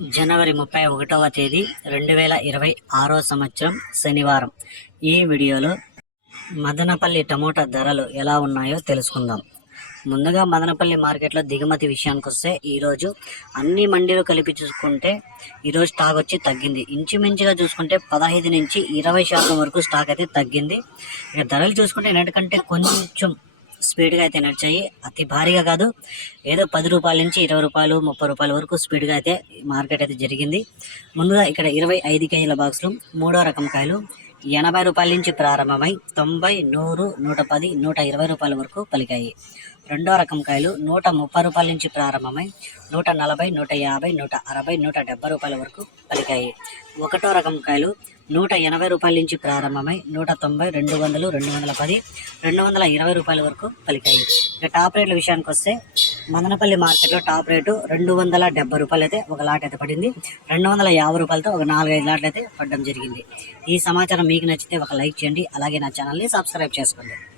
జనవరి ముప్పై ఒకటవ తేదీ రెండు వేల ఇరవై ఆరో సంవత్సరం శనివారం. ఈ వీడియోలో మదనపల్లి టమోటా ధరలు ఎలా ఉన్నాయో తెలుసుకుందాం. ముందుగా మదనపల్లి మార్కెట్లో దిగుమతి విషయానికి వస్తే ఈరోజు అన్ని మండీలు కలిపి చూసుకుంటే ఈరోజు స్టాక్ వచ్చి తగ్గింది. ఇంచుమించుగా చూసుకుంటే పదహైదు నుంచి ఇరవై శాతం వరకు స్టాక్ అయితే తగ్గింది. ఇక ధరలు చూసుకుంటే ఎందుకంటే కొంచెం స్పీడ్గా అయితే నడిచాయి. అతి భారీగా కాదు. ఏదో పది రూపాయల నుంచి ఇరవై రూపాయలు ముప్పై రూపాయల వరకు స్పీడ్గా అయితే మార్కెట్ అయితే జరిగింది. ముందుగా ఇక్కడ ఇరవై ఐదు కేజీల బాక్సులు మూడో రకం కాయలు ఎనభై రూపాయల నుంచి ప్రారంభమై తొంభై నూరు నూట పది నూట ఇరవై రూపాయల వరకు పలికాయి. రెండో రకం కాయలు నూట ముప్పై రూపాయల నుంచి ప్రారంభమై నూట నలభై నూట యాభై నూట అరవై నూట డెబ్బై రూపాయల వరకు పలికాయి. ఒకటో రకం కాయలు నూట ఎనభై రూపాయల నుంచి ప్రారంభమై నూట తొంభై రెండు వందలు రెండు వందల పది రెండు వందల ఇరవై రూపాయల వరకు పలికాయి. ఇక టాప్ రేట్ల విషయానికి వస్తే మదనపల్లి మార్కెట్లో టాప్ రేటు రెండు వందల డెబ్బై రూపాయలు అయితే ఒక లాట్ అయితే పడింది. రెండు వందల యాభై రూపాయలతో ఒక నాలుగైదు లాట్లు అయితే పడడం జరిగింది. ఈ సమాచారం మీకు నచ్చితే ఒక లైక్ చేయండి. అలాగే నా ఛానల్ని సబ్స్క్రైబ్ చేసుకోండి.